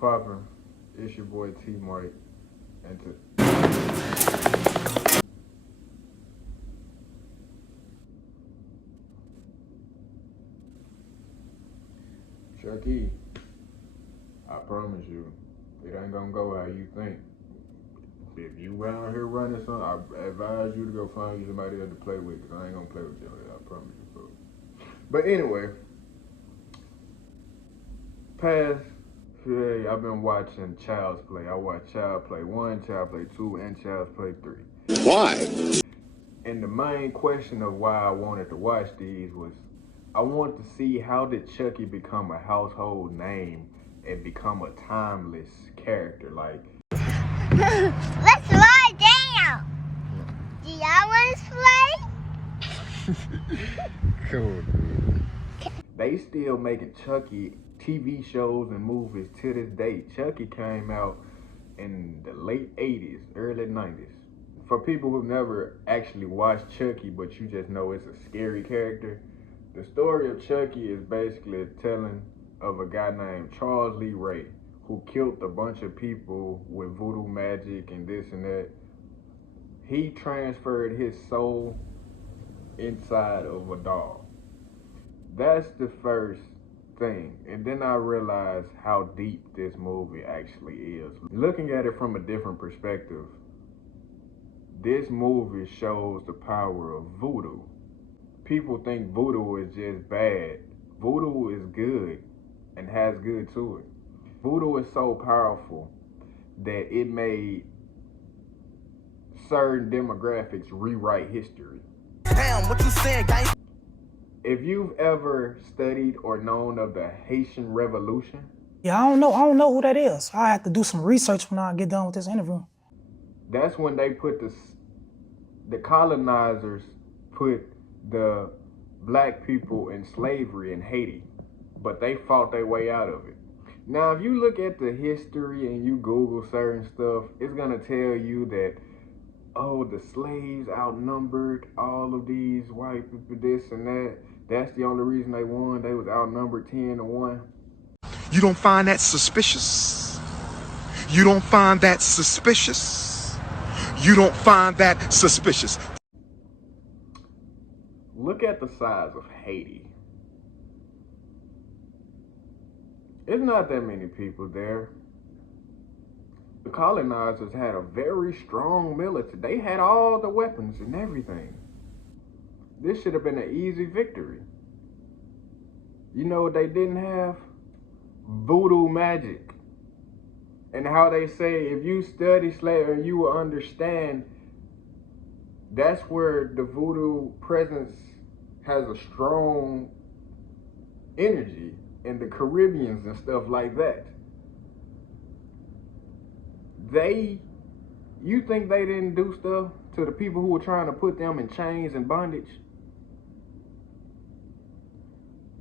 poppin'? It's your boy T Mike, and Chucky, I promise you, it ain't gonna go how you think. If you out here running something, I advise you to go find you somebody else to play with, because I ain't gonna play with you. I promise you, bro. But anyway, past few days, I've been watching Child's Play. I watched Child Play 1, Child Play 2, and Child's Play 3. Why? And the main question of why I wanted to watch these was, I wanted to see how did Chucky become a household name and become a timeless character. Like, let's lie down. Do y'all want to play? cool. They still making Chucky TV shows and movies to this day. Chucky came out in the late 80s, early 90s. For people who've never actually watched Chucky, but you just know it's a scary character, the story of Chucky is basically telling of a guy named Charles Lee Ray, who killed a bunch of people with voodoo magic and this and that. He transferred his soul inside of a doll. That's the first thing. And then I realized how deep this movie actually is. Looking at it from a different perspective, this movie shows the power of voodoo. People think voodoo is just bad. Voodoo is good and has good to it. Voodoo is so powerful that it made certain demographics rewrite history. Damn, what you saying, guys? If you've ever studied or known of the Haitian Revolution, yeah, I don't know who that is. I have to do some research when I get done with this interview. That's when they put the colonizers put the black people in slavery in Haiti, but they fought their way out of it. Now, if you look at the history and you Google certain stuff, it's gonna tell you that, oh, the slaves outnumbered all of these white people, this and that. That's the only reason they won. They was outnumbered 10-1. You don't find that suspicious? You don't find that suspicious? You don't find that suspicious? Look at the size of Haiti. It's not that many people there. The colonizers had a very strong military. They had all the weapons and everything. This should have been an easy victory. You know what they didn't have? Voodoo magic. And how they say if you study slavery, you will understand that's where the voodoo presence has a strong energy in the Caribbeans and stuff like that. You think they didn't do stuff to the people who were trying to put them in chains and bondage?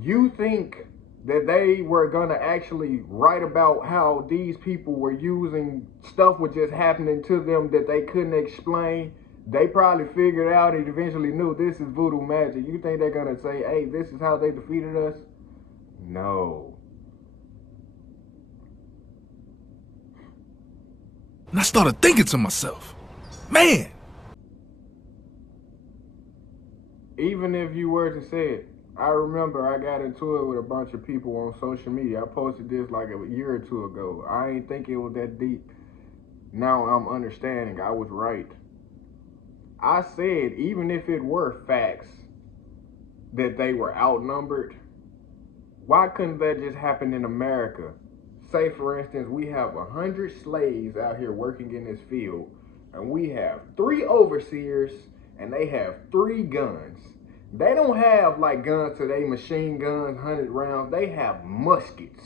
You think that they were gonna actually write about how these people were using stuff was just happening to them that they couldn't explain? They probably figured out and eventually knew this is voodoo magic. You think they're gonna say, hey, this is how they defeated us? No. And I started thinking to myself, man. Even if you were to say it, I remember I got into it with a bunch of people on social media. I posted this like a year or two ago. I ain't think it was that deep. Now I'm understanding I was right. I said even if it were facts that they were outnumbered, why couldn't that just happen in America? Say for instance, we have 100 slaves out here working in this field, and we have 3 overseers, and they have 3 guns. They don't have like guns today, machine guns, 100 rounds. They have muskets.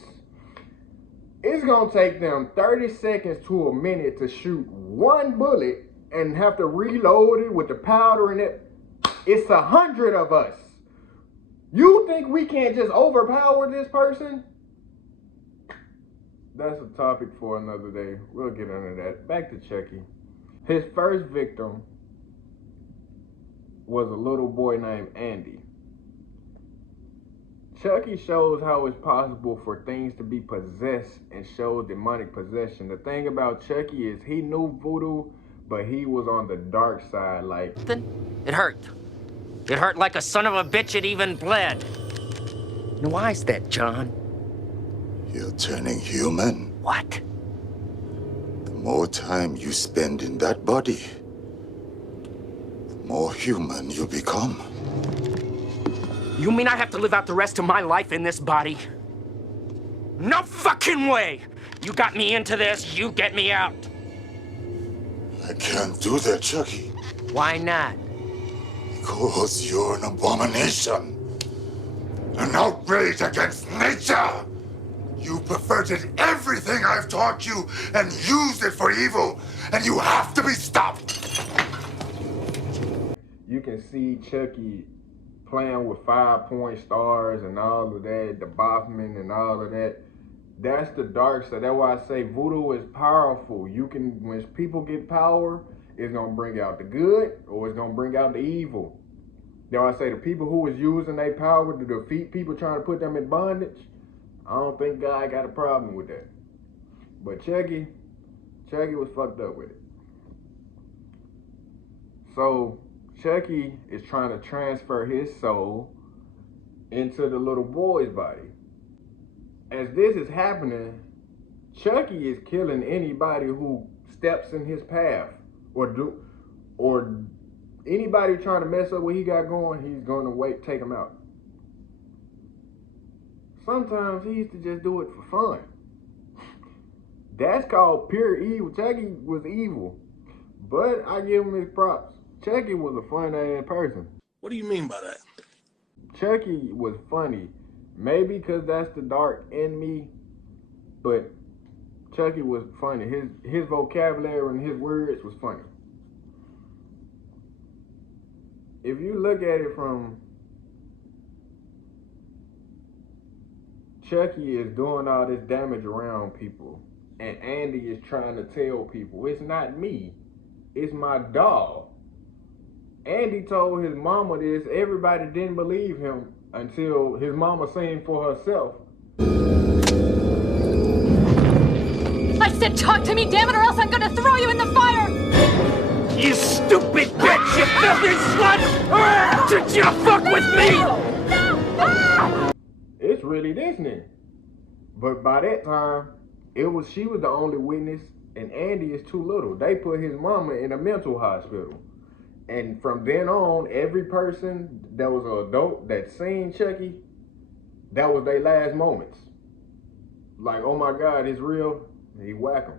It's gonna take them 30 seconds to a minute to shoot 1 bullet and have to reload it with the powder in it. It's 100 of us. You think we can't just overpower this person? That's a topic for another day. We'll get into that. Back to Chucky. His first victim was a little boy named Andy. Chucky shows how it's possible for things to be possessed and shows demonic possession. The thing about Chucky is he knew voodoo, but he was on the dark side. Like, It hurt. It hurt like a son of a bitch. It even bled. Now, why is that, John? You're turning human. What? The more time you spend in that body, the more human you become. You mean I have to live out the rest of my life in this body? No fucking way! You got me into this, you get me out. I can't do that, Chucky. Why not? Because you're an abomination. An outrage against nature. You perverted everything I've taught you and used it for evil, and you have to be stopped. you can see Chucky playing with 5-point stars and all of that, the Boffman and all of that. That's the dark side. That's why I say voodoo is powerful. You can, when people get power, it's gonna bring out the good or it's gonna bring out the evil. That's why I say the people who was using their power to defeat people trying to put them in bondage, I don't think God got a problem with that. But Chucky was fucked up with it. So Chucky is trying to transfer his soul into the little boy's body. As this is happening, Chucky is killing anybody who steps in his path or anybody trying to mess up what he got going, he's going to take him out. Sometimes he used to just do it for fun. That's called pure evil. Chucky was evil, but I give him his props. Chucky was a fun-ass person. What do you mean by that? Chucky was funny. Maybe because that's the dark in me, but Chucky was funny. His vocabulary and his words was funny. If you look at it from Chucky is doing all this damage around people, and Andy is trying to tell people, it's not me, it's my doll. Andy told his mama this, everybody didn't believe him until his mama seen for herself. I said talk to me, damn it, or else I'm gonna throw you in the fire! You stupid bitch! You filthy slut! Did you fuck with me? No! It's really this nigga. But by that time, she was the only witness, and Andy is too little. They put his mama in a mental hospital. And from then on, every person that was an adult that seen Chucky, that was their last moments. Like, oh my God, it's real. He whack him.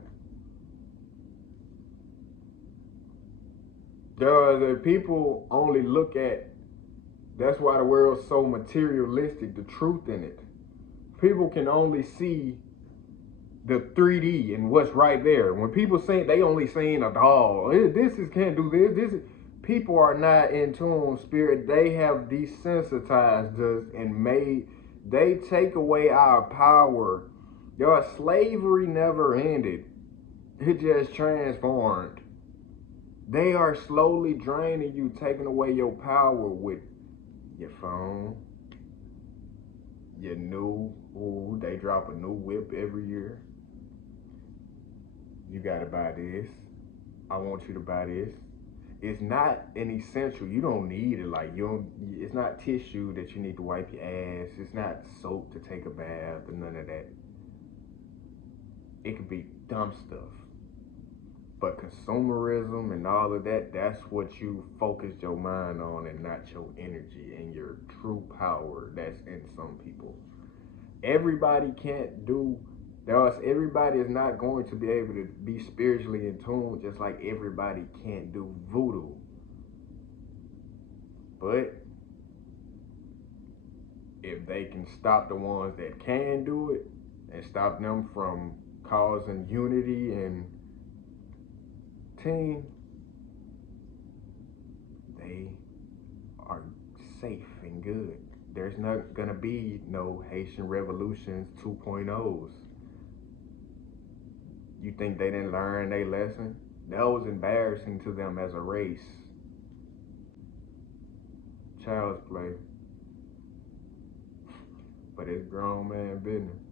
The people only look at, that's why the world's so materialistic, the truth in it. People can only see the 3D and what's right there. When people say they only seen a doll, can't do this. People are not in tune, spirit. They have desensitized us and they take away our power. Slavery never ended. It just transformed. They are slowly draining you, taking away your power with your phone, they drop a new whip every year. You gotta buy this. I want you to buy this. It's not an essential. You don't need it. It's not tissue that you need to wipe your ass. It's not soap to take a bath and none of that. It could be dumb stuff. But consumerism and all of that, that's what you focus your mind on and not your energy and your true power that's in some people. Everybody can't do, everybody is not going to be able to be spiritually in tune, just like everybody can't do voodoo. But if they can stop the ones that can do it and stop them from causing unity and team, they are safe and good. There's not gonna be no Haitian Revolutions 2.0s. You think they didn't learn their lesson? That was embarrassing to them as a race. Child's play. But it's grown man business.